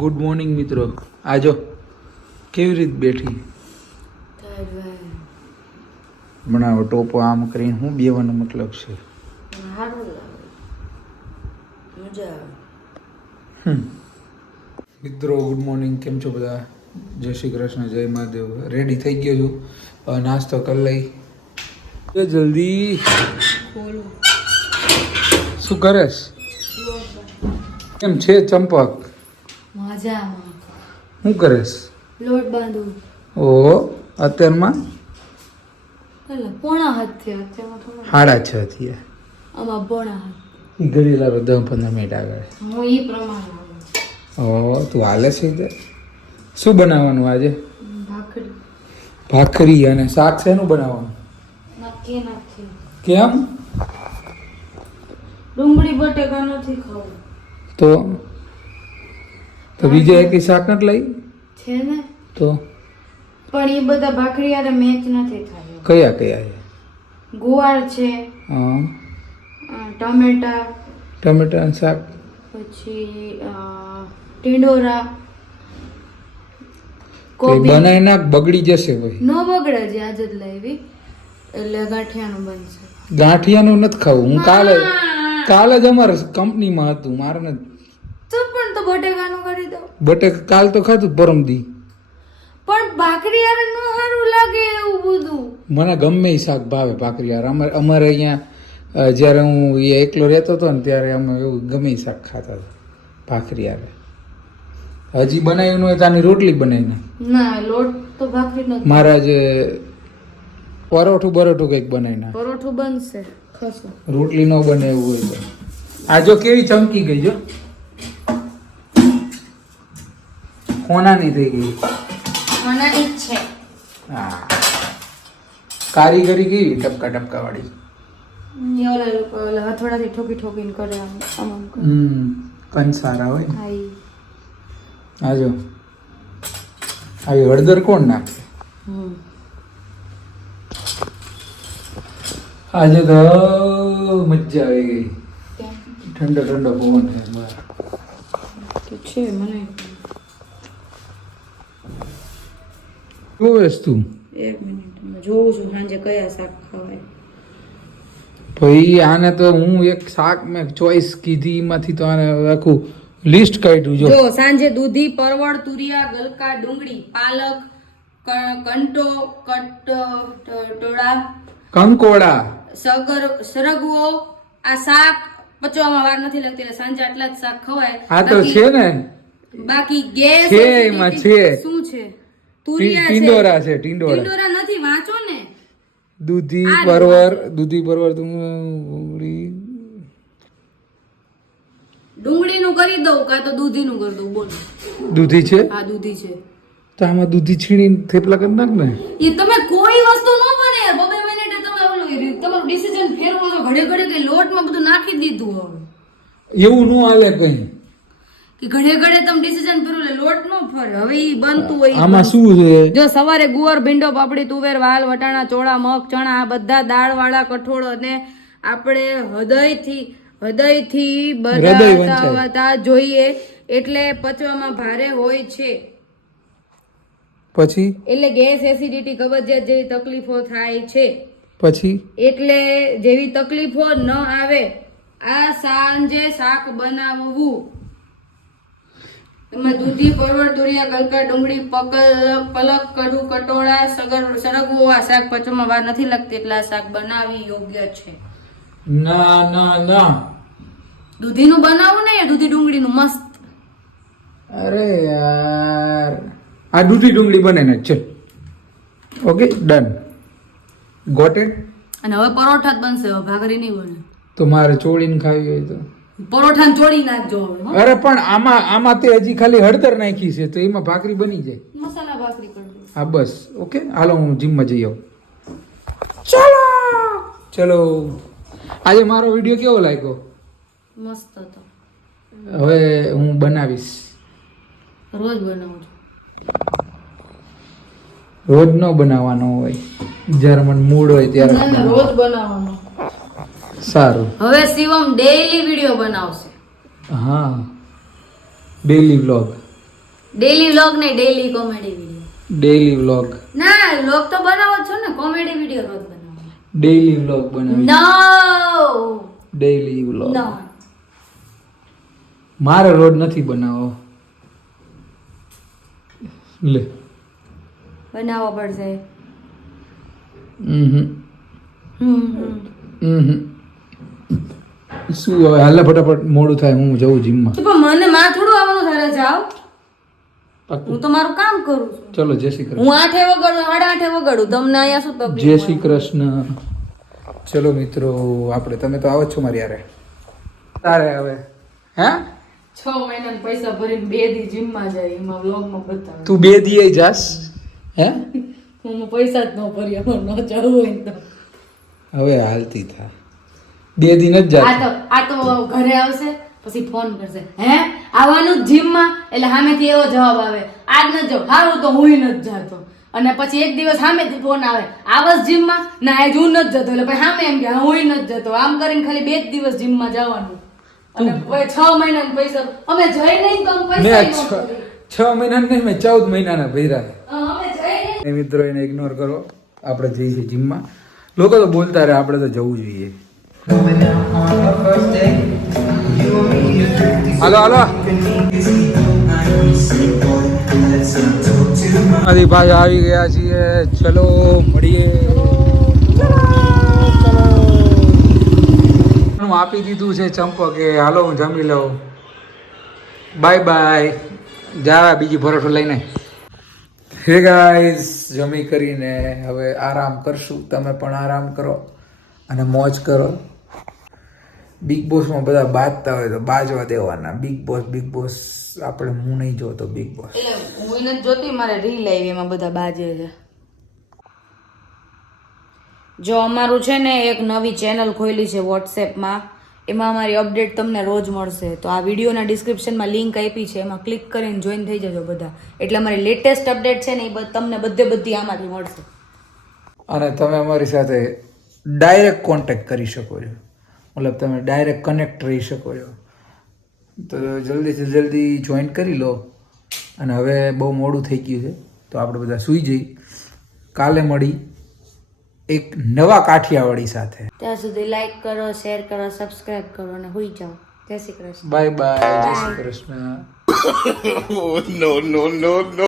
Good morning મિત્રો. આજો કેવી રીત બેઠી બનાવો ટોપો આમ કરીને હું બેવાનો મતલબ છે. મિત્રો ગુડ મોર્નિંગ, કેમ છો બધા? જય શ્રી કૃષ્ણ, જય મહાદેવ. રેડી થઈ ગયો છું, હવે નાસ્તો કરી લઈ. જલ્દી શું કરેશ? કેમ છે ચંપક? મજામાં. શું કરેશ? લોટ બાંધું. ઓહો, અત્યારમાં એટલે પોણા હાથ થયા. અત્યારમાં થોડા 6:30 થયા. આમાં પોણા હાથ. ઈ ઘડી લાવો 10-15 મિનિટ આગળ. હું ઈ પ્રમાણે ઓહો, તું હાલે છે તે. શું બનાવવાનું આજે? ભાખરી. ભાખરી અને શાક શેનું બનાવવાનું? નક્કી નથી. કેમ? ડુંગળી બટેકા નથી ખાવું. તો બીજા એક શાક નથી લઈ છે ને, તો પણ એ બધા ભાખરી યારે મેચ નથી થાય. કયા કયા છે? ગુવાર છે, હા, ટમેટા, ટમેટાનું શાક, પછી ટીંડોરા, કોઈ કોબી. બનાવી નાખ, બગડી જશે ભાઈ. નો બગડે છે, આજે જ લાવી એટલે ગાંઠિયાનું બનશે. ગાંઠિયાનું નથી ખાવું. હું કાલે જ અમારે કંપનીમાં હતું, મારે નથી. તો પણ તો બટેકાનું કરી દો. બટેકા કાલ તો ખાધું, પરમદી. પણ ભાખરી યાર નો સારું લાગે એવું બધું. મને ગમે એ શાક ભાવે ભાખરી યાર. અમારે અહીંયા જ્યારે હું એકલો રહેતો હતો ને ત્યારે અમે એવું ગમે એ શાક ખાતા હતા ભાખરી યારે. હજી બનાવ્યું હોય તો આની રોટલી બનાવી નાખ. ના, લોટ તો ભાખરી નો. મારા જે પરોઠું કંઈક બનાવી નાખ. પરોઠું બનશે ખસું. રોટલી ન બને એવું હોય તો. આ જો કેવી ચમકી ગઈ, જો કોનાની થઈ ગઈ. મનાની જ છે. હા, કારીગરી કેવી ટપકા વાળી. ઓલા લોકો ઓલા હથોડાથી ઠોકીને કરે આમ કરે. કંસારા હોય ને. હા ઈ. આજો આવી હળદર કોણ નાખે? આજે તો મજા આવી ગઈ. ઠંડો પવન છે બહાર. તો છે મને. જોવેશ તું? એક મિનિટ જોઉં છું સાંજે કયા શાક ખવાય. ભાઈ આને તો હું એક શાક મેં ચોઈસ કીધી, એમાંથી તો આને આખું લિસ્ટ કાઢ્યું. જો સાંજે દૂધી, પરવળ, તુરિયા, ગલકા, ડુંગળી, પાલક, કંટો, કટોળા, કંકોડા, સરગવો. આ શાક પચવામાં વાર નથી લાગતી એટલે સાંજે આટલા જ શાક ખવાય. આ તો છે ને, બાકી ગેસ છે એમાં છે. શું છે? તુરિયા છે. ટીંડોરા છે. ટીંડોરા ટીંડોરા નથી, વાંચો ને. દૂધી પરવર ડુંગળીનું કરી દઉં કાં તો દૂધીનું કરી દઉં. બોલો. દૂધી છે. હા, દૂધી છે. તો આમાં દૂધી છીણીને થેપલા કરી નાખ ને. એ તમે કોઈ વસ્તુ ન બને બબે મિનિટે તમે ઓલું તમારું ડિસિઝન ફેરવો છો. ઘડે કે લોટમાં બધું નાખી દીધું. હવે એવું ન હાલે કઈ. કે ઘડે તમે ડિસિઝન ફેરવો એટલે લોટ ન ફરે. હવે ઈ બનતું હોય. આમાં શું છે? જો સવારે ગુવાર, ભીંડો, પાપડી, તુવેર, વાલ, વટાણા, ચોળા, મગ, ચણા આ બધા દાળવાળા કઠોળ અને આપણે હૃદયથી બધા જોઈએ એટલે પચવામાં ભારે હોય છે. પછી એટલે ગેસ, એસિડિટી, કબજિયાત જેવી તકલીફો થાય છે. પછી એટલે જેવી તકલીફો ન આવે આ સાંજે શાક બનાવવું. એમાં દૂધી, પરવળ, તુરિયા, ગલકા, ડુંગળી, પલક, કડું, કટોળા, સરગવો. આ શાક પચવામાં વાર નથી લાગતી એટલે આ શાક બનાવી યોગ્ય છે. ના દૂધીનું બનાવવું ને, દૂધી ડુંગળીનું મસ્ત. અરે યાર, આ દૂધી ડુંગળી બને ને. ચલ, ઓકે, ડન, ગોટ ઇટ. અને હવે પરોઠા જ બનશે, હવે ભાખરી નહીં બને. તો મારે ચોળીને ખાવી હોય તો પરોઠા ચોળી નાખજો. અરે પણ આમાં તે હજી ખાલી હળદર નાખી છે તો એમાં ભાખરી બની જાય. મસાલા ભાખરી કરજો. હા બસ, ઓકે. હાલો હું જીમમાં જઈ આવું. ચલો. આજે મારો વિડીયો કેવો લાગ્યો? મસ્ત હતો. હવે હું બનાવીશ. રોજ બનાવું છું. રોજ ન બનાવવાનો હોય, જ્યારે મને મૂડ હોય ત્યારે રોજ બનાવવાનો. સારું. હવે શિવમ ડેઈલી વિડિયો બનાવશે. હા, ડેઈલી વ્લોગ. ડેલી વ્લોગ નહીં, daily comedy video. Daily vlog. ના વ્લોગ તો બનાવો છો ને, કોમેડી વિડીયો રોજ બનાવો. ડેઈલી વ્લોગ બનાવી. નો ડેઈલી વ્લોગ. નો મારે રોજ નથી બનાવો. લે. બનાવવો પડશે. હમ હમ શું હવે હાલે ફટાફટ મોડું થાય, હું જઉં જીમમાં. તો પણ મને માં થોડું આવવાનું તારે જાવ. પાક્કું. હું તો મારું કામ કરું છું. ચલો જય શ્રી કૃષ્ણ. હું 8 વગાડું, 8:30 વગાડું, તમને અહીંયા શું તકલીફ? જય શ્રી કૃષ્ણ. ચલો મિત્રો, આપણે તમે તો આવો જ છો મારી યારે. તારે હવે હે 6 મહિનાના પૈસા ભરીને 2 દી જીમમાં જાય, એમાં વ્લોગમાં બતાવે. તું 2 દી જાસ હે? હું પૈસા જ ન ભરી, ન જવું હોય ને તો. હવે હાલતી થા 2 દિન જ જા. આ તો ઘરે આવશે પછી ફોન કરશે, હે આવવાનું જ જીમમાં? એટલે સામેથી એવો જવાબ આવે, આજ ન જાવ, હારું તો હું નથી જાતો. અને પછી એક દિવસ સામેથી ફોન આવે, આવસ જીમમાં? ના આજ હું નથી જતો. એટલે પછી સામે એમ કે હું નથી જતો. આમ કરીને ખાલી 2 જ દિવસ જીમમાં જવાનું. અને પછી 6 મહિનાના પૈસા અમે જઈ નહીં તો મેં 6 મહિના નહીં, મેં 14 મહિનાના ભર્યા. અમે જઈ નહીં. મિત્રો એને ઇગ્નોર કરો, આપણે જઈએ છીએ જીમમાં. લોકો તો બોલતા રહે, આપણે તો જવું જોઈએ. હાલો હાલો આદિ ભાઈ આવી ગયા છીએ. ચલો મળીએ. આપી દીધું છે ચંપો કે હાલો હું જમી લઉં. Bye bye. જા બીજી ભરોસો લઈને. હે ગાઈઝ, જમી કરીને હવે આરામ કરશું. તમે પણ આરામ કરો અને મોજ કરો. બિગ બોસમાં બધા બાજતા હોય તો બાજવા દેવાના. બિગ બોસ આપણે હું નહીં જોતો બિગ બોસ. એટલે હું નથી જોતી, મારે રીલ આવી એમાં બધા બાજે છે. જો અમારું છે ને એક નવી ચેનલ ખોલી છે વોટ્સએપમાં, એમાં અમારી અપડેટ તમને રોજ મળશે. તો આ વિડીયોના ડિસ્ક્રિપ્શનમાં લિંક આપી છે, એમાં ક્લિક કરીને જોઈન થઈ જજો બધા. એટલે અમારી લેટેસ્ટ અપડેટ છે ને એ તમને બધી આમાંથી મળશે. અને તમે અમારી સાથે ડાયરેક્ટ કોન્ટેક્ટ કરી શકો છો, મતલબ તમે ડાયરેક્ટ કનેક્ટ રહી શકો છો. તો જલ્દીથી જલ્દી જોઈન કરી લો. અને હવે બહુ મોડું થઈ ગયું છે, તો આપણે બધા સૂઈ જઈ. કાલે મળી એક નવા કાઠિયાવાડી સાથે. ત્યાં સુધી લાઈક કરો, શેર કરો, સબસ્ક્રાઇબ કરો અને હોઈ જાઓ. જય શ્રી કૃષ્ણ. Bye bye. જય Shri Krishna. No, no, no, no.